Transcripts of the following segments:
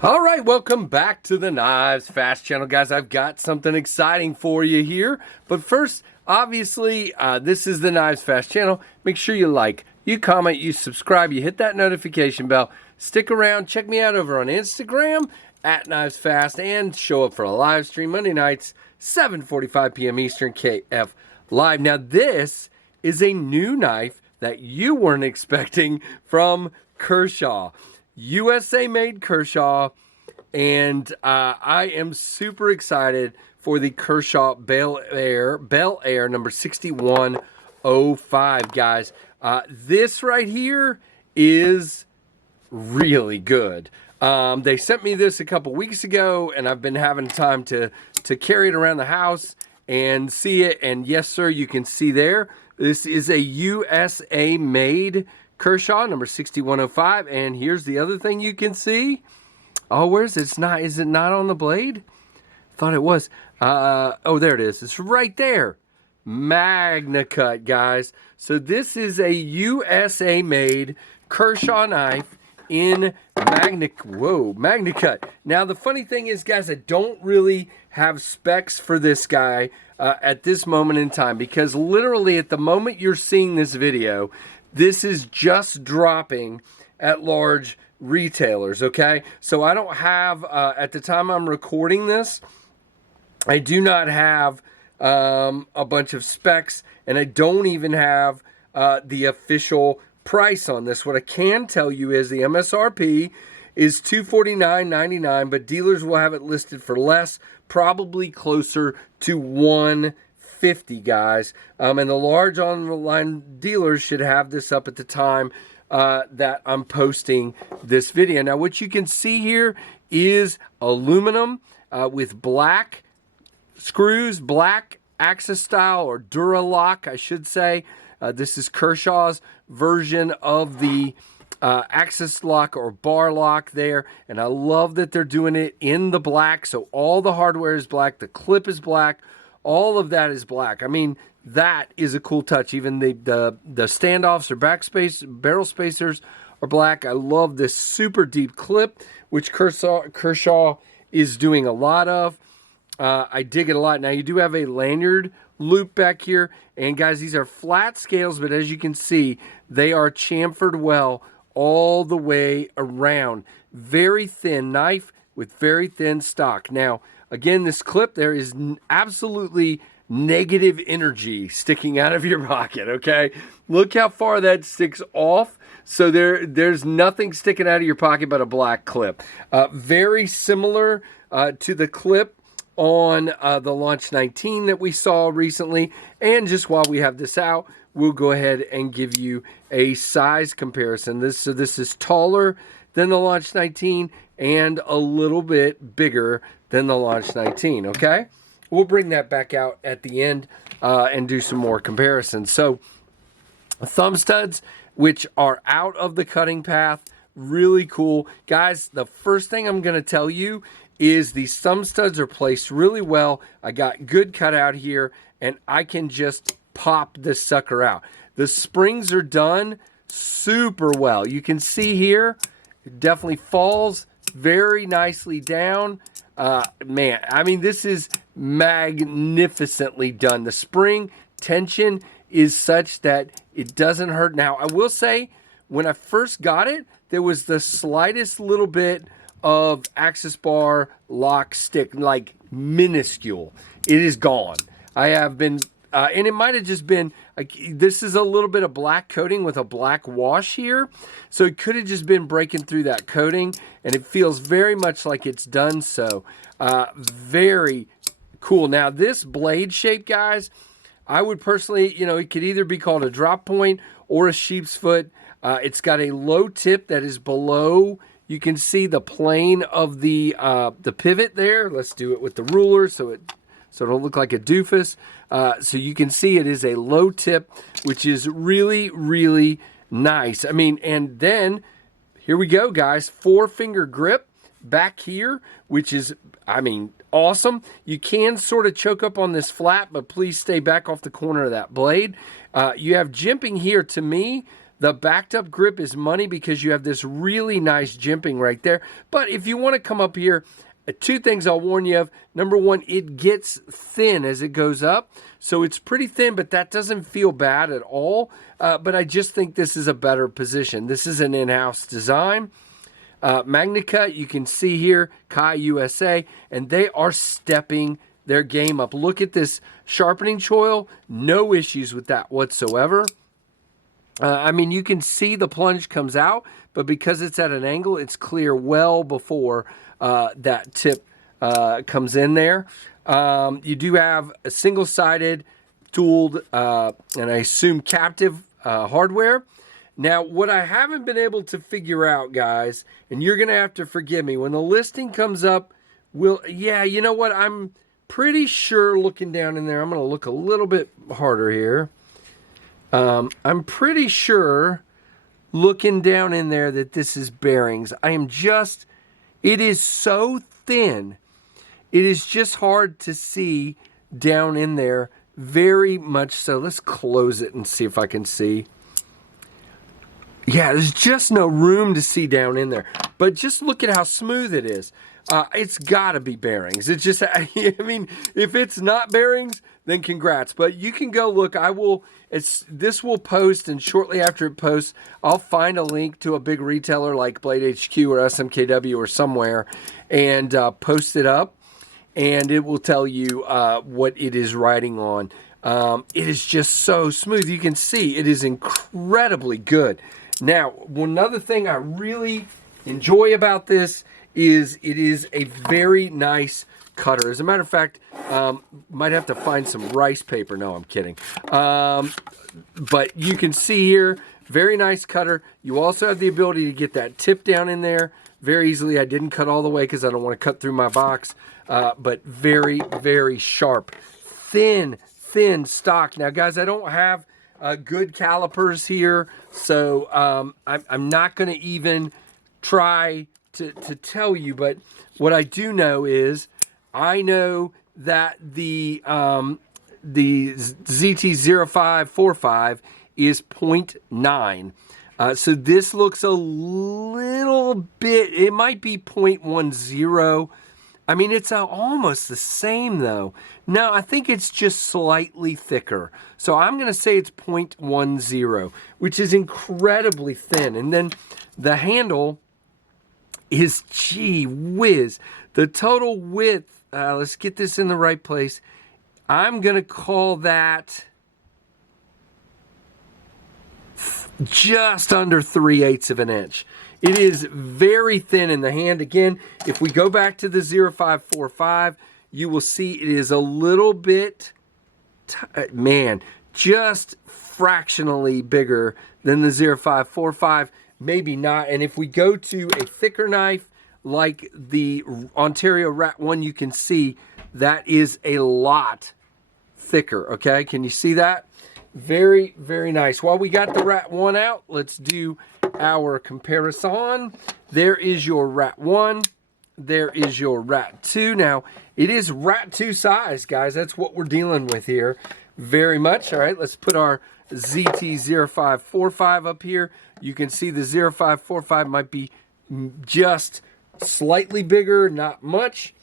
All right, welcome back to the Knives Fast channel, guys. I've got something exciting for you here. But first, obviously, this is the Knives Fast channel. Make sure you like, you comment, you subscribe, you hit that notification bell. Stick around. Check me out over on Instagram at Knives Fast and show up for a live stream Monday nights, 7:45 p.m. Eastern, KF Live. Now, this is a new knife that you weren't expecting from Kershaw. USA-made Kershaw, and I am super excited for the Kershaw Bel Air number 6105, guys. This right here is really good. They sent me this a couple weeks ago, and I've been having time to carry it around the house and see it. And yes, sir, you can see there. This is a USA-made Kershaw number 6105, and here's the other thing you can see. Oh, where's it? It's not. Is it not on the blade? Thought it was. Oh, there it is. It's right there. Magna Cut, guys. So this is a USA-made Kershaw knife in Magna Cut. Now the funny thing is, guys, I don't really have specs for this guy at this moment in time, because literally at the moment you're seeing this video, this is just dropping at large retailers, okay? So I don't have, at the time I'm recording this, I do not have a bunch of specs, and I don't even have the official price on this. What I can tell you is the MSRP is $249.99, but dealers will have it listed for less, probably closer to $150, guys. And the large online dealers should have this up at the time that I'm posting this video. Now, what you can see here is aluminum with black screws, black axis style, or Dura lock, I should say. This is Kershaw's version of the axis lock or bar lock there, and I love that they're doing it in the black. So all the hardware is black, the clip is black, all of that is black. I mean, that is a cool touch. Even the standoffs or barrel spacers are black. I love this super deep clip, which Kershaw is doing a lot of. I dig it a lot. Now, you do have a lanyard loop back here, and guys, these are flat scales, but as you can see, they are chamfered well all the way around. Very thin knife with very thin stock. Now, again, this clip there is absolutely negative energy sticking out of your pocket, okay? Look how far that sticks off. So there's nothing sticking out of your pocket but a black clip. Very similar to the clip on the Launch 19 that we saw recently. And just while we have this out, we'll go ahead and give you a size comparison. This is taller than the Launch 19 and a little bit bigger than the Launch 19, okay? We'll bring that back out at the end and do some more comparisons. So thumb studs, which are out of the cutting path, really cool. Guys, the first thing I'm going to tell you is these thumb studs are placed really well. I got good cutout here, and I can just pop this sucker out. The springs are done super well. You can see here, it definitely falls very nicely down. Man, I mean, this is magnificently done. The spring tension is such that it doesn't hurt. Now, I will say, when I first got it, there was the slightest little bit of axis bar lock stick, like minuscule. It is gone. I have been, and it might have just been, like, this is a little bit of black coating with a black wash here. So it could have just been breaking through that coating, and it feels very much like it's done so. Very cool. Now, this blade shape, guys, I would personally, it could either be called a drop point or a sheep's foot. It's got a low tip that is below. You can see the plane of the pivot there. Let's do it with the ruler so it don't look like a doofus. So you can see it is a low tip, which is really, really nice. I mean, and then here we go, guys. 4-finger grip back here, which is, I mean, awesome. You can sort of choke up on this flat, but please stay back off the corner of that blade. You have jimping here. To me, The backed up grip is money because you have this really nice jimping right there. But if you want to come up here, two things I'll warn you of. Number one, it gets thin as it goes up. So it's pretty thin, but that doesn't feel bad at all. But I just think this is a better position. This is an in-house design. Magnicut, you can see here, Kai USA, and they are stepping their game up. Look at this sharpening choil. No issues with that whatsoever. I mean, you can see the plunge comes out, but because it's at an angle, it's clear well before that tip comes in there. You do have a single-sided, tooled, and I assume captive hardware. Now, what I haven't been able to figure out, guys, and you're going to have to forgive me, when the listing comes up, yeah, you know what? I'm pretty sure looking down in there, I'm going to look a little bit harder here. I'm pretty sure looking down in there that this is bearings. It is so thin. It is just hard to see down in there, very much so. Let's close it and see if I can see. Yeah, there's just no room to see down in there. But just look at how smooth it is. It's got to be bearings. It's just, I mean, if it's not bearings, then congrats. But you can go look. This will post, and shortly after it posts, I'll find a link to a big retailer like Blade HQ or SMKW or somewhere and post it up. And it will tell you what it is riding on. It is just so smooth. You can see it is incredibly good. Now, one other thing I really enjoy about this is it is a very nice cutter. As a matter of fact, might have to find some rice paper. No, I'm kidding. But you can see here, very nice cutter. You also have the ability to get that tip down in there very easily. I didn't cut all the way because I don't want to cut through my box. But very, very sharp. Thin stock. Now, guys, I don't have good calipers here, so I'm not going to even try to tell you. But what I do know is I know that the ZT0545 is 0.9. So this looks a little bit, it might be 0.10. I mean, it's almost the same, though. No, I think it's just slightly thicker. So I'm going to say it's 0.10, which is incredibly thin. And then the handle is, gee whiz, the total width, let's get this in the right place. I'm going to call that just under 3/8 of an inch. It is very thin in the hand. Again, if we go back to the 0545, you will see it is a little bit, just fractionally bigger than the 0545. Maybe not. And if we go to a thicker knife like the Ontario Rat 1, you can see that is a lot thicker. Okay, can you see that? Very, very nice. While we got the Rat 1 out, let's do our comparison. There is your Rat 1. There is your Rat 2. Now, it is Rat 2 size, guys. That's what we're dealing with here very much. All right, let's put our ZT0545 up here. You can see the 0545 might be just slightly bigger, not much.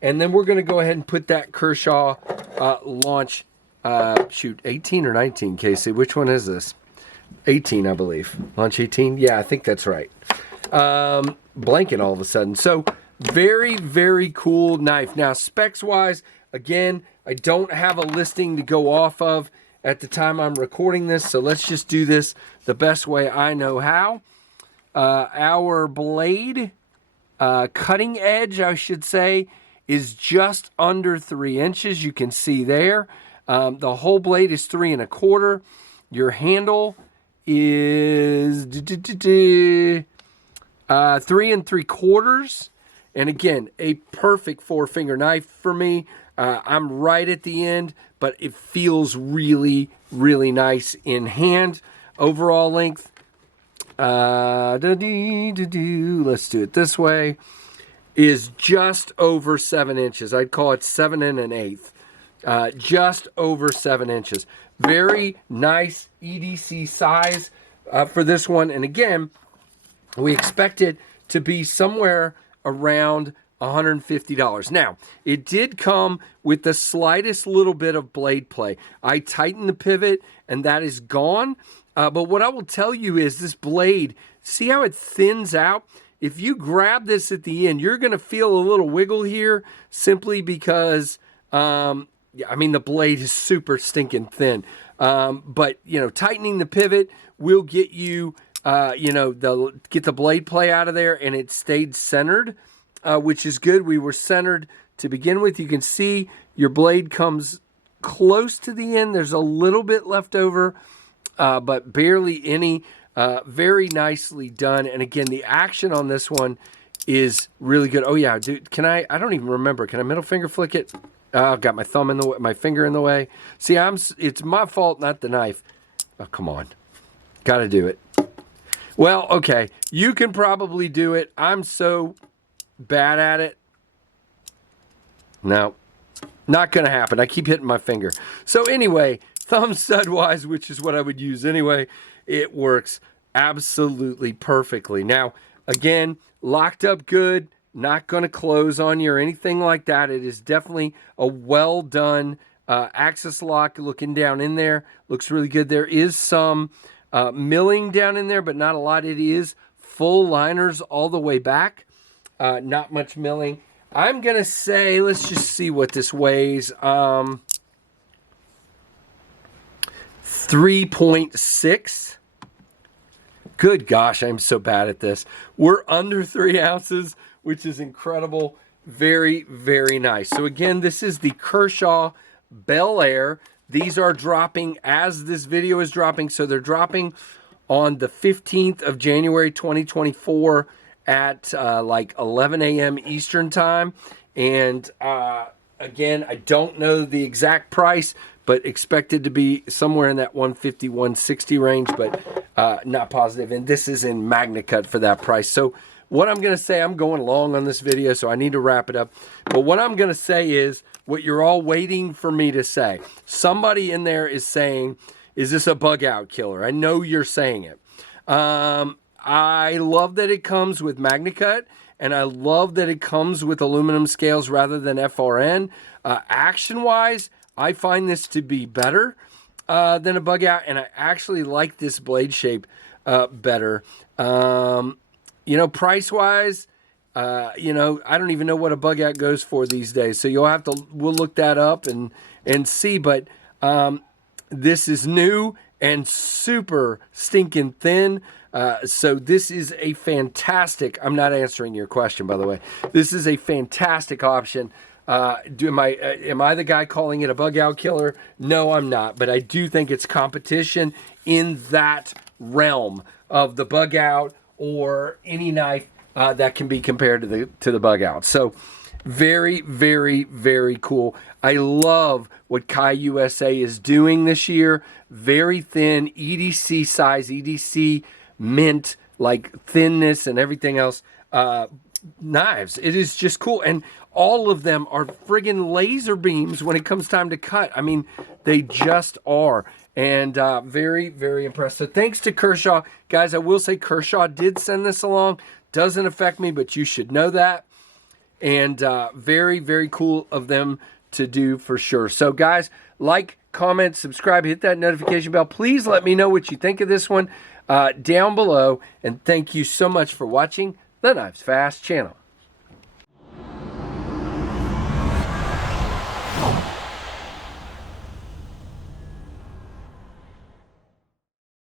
And then we're going to go ahead and put that Kershaw launch, 18 or 19, Casey. Which one is this? 18, I believe. Launch 18? Yeah, I think that's right. Blanking all of a sudden. So, very, very cool knife. Now, specs-wise, again, I don't have a listing to go off of at the time I'm recording this, so let's just do this the best way I know how. Our blade, cutting edge, I should say, is just under 3 inches. You can see there. The whole blade is 3 1/4. Your handle is 3 3/4. And again, a perfect 4-finger knife for me. I'm right at the end, but it feels really, really nice in hand. Overall length, let's do it this way, is just over 7 inches. I'd call it 7 1/8. Just over 7 inches. Very nice EDC size for this one. And again, we expect it to be somewhere around $150. Now, it did come with the slightest little bit of blade play. I tightened the pivot, and that is gone. But what I will tell you is this blade, see how it thins out? If you grab this at the end, you're going to feel a little wiggle here simply because, I mean, the blade is super stinking thin. But, you know, tightening the pivot will get you, you know, get the blade play out of there, and it stayed centered, which is good. We were centered to begin with. You can see your blade comes close to the end. There's a little bit left over, but barely any. Very nicely done. And again, the action on this one is really good. Oh yeah, dude, can I don't even remember. Can I middle finger flick it? I've got my thumb in the way, my finger in the way. See, it's my fault, not the knife. Oh, come on. Got to do it. Well, okay. You can probably do it. I'm so bad at it. No, not going to happen. I keep hitting my finger. So anyway, thumb stud wise, which is what I would use anyway, it works absolutely perfectly. Now, again, locked up good, not going to close on you or anything like that. It is definitely a well done access lock. Looking down in there, looks really good. There is some milling down in there, but not a lot. It is full liners all the way back. Not much milling. I'm going to say, let's just see what this weighs. 3.6. Good gosh, I'm so bad at this. We're under 3 ounces, which is incredible. Very, very nice. So again, this is the Kershaw Bel Air. These are dropping as this video is dropping. So they're dropping on the 15th of January, 2024 at like 11 a.m. Eastern time. And again, I don't know the exact price, but expected to be somewhere in that 150, 160 range, but not positive. And this is in Magna Cut for that price. So what I'm going to say, I'm going long on this video, so I need to wrap it up. But what I'm going to say is what you're all waiting for me to say. Somebody in there is saying, is this a bug out killer? I know you're saying it. I love that it comes with Magna Cut, and I love that it comes with aluminum scales rather than FRN. Action-wise, I find this to be better than a bug out, and I actually like this blade shape better. You know, price-wise, you know, I don't even know what a bug out goes for these days, so we'll look that up and see, but this is new and super stinking thin. So this is a fantastic, I'm not answering your question, by the way. This is a fantastic option. Am I the guy calling it a bug out killer? No, I'm not, but I do think it's competition in that realm of the bug out or any knife that can be compared to the bug out. So very, very, very cool. I love what Kai USA is doing this year. Very thin EDC size, EDC mint, like thinness and everything else. Knives. It is just cool. And all of them are friggin' laser beams when it comes time to cut. I mean, they just are. And very, very impressed. So thanks to Kershaw. Guys, I will say Kershaw did send this along. Doesn't affect me, but you should know that. And very, very cool of them to do for sure. So guys, like, comment, subscribe, hit that notification bell. Please let me know what you think of this one down below. And thank you so much for watching the Knives Fast channel.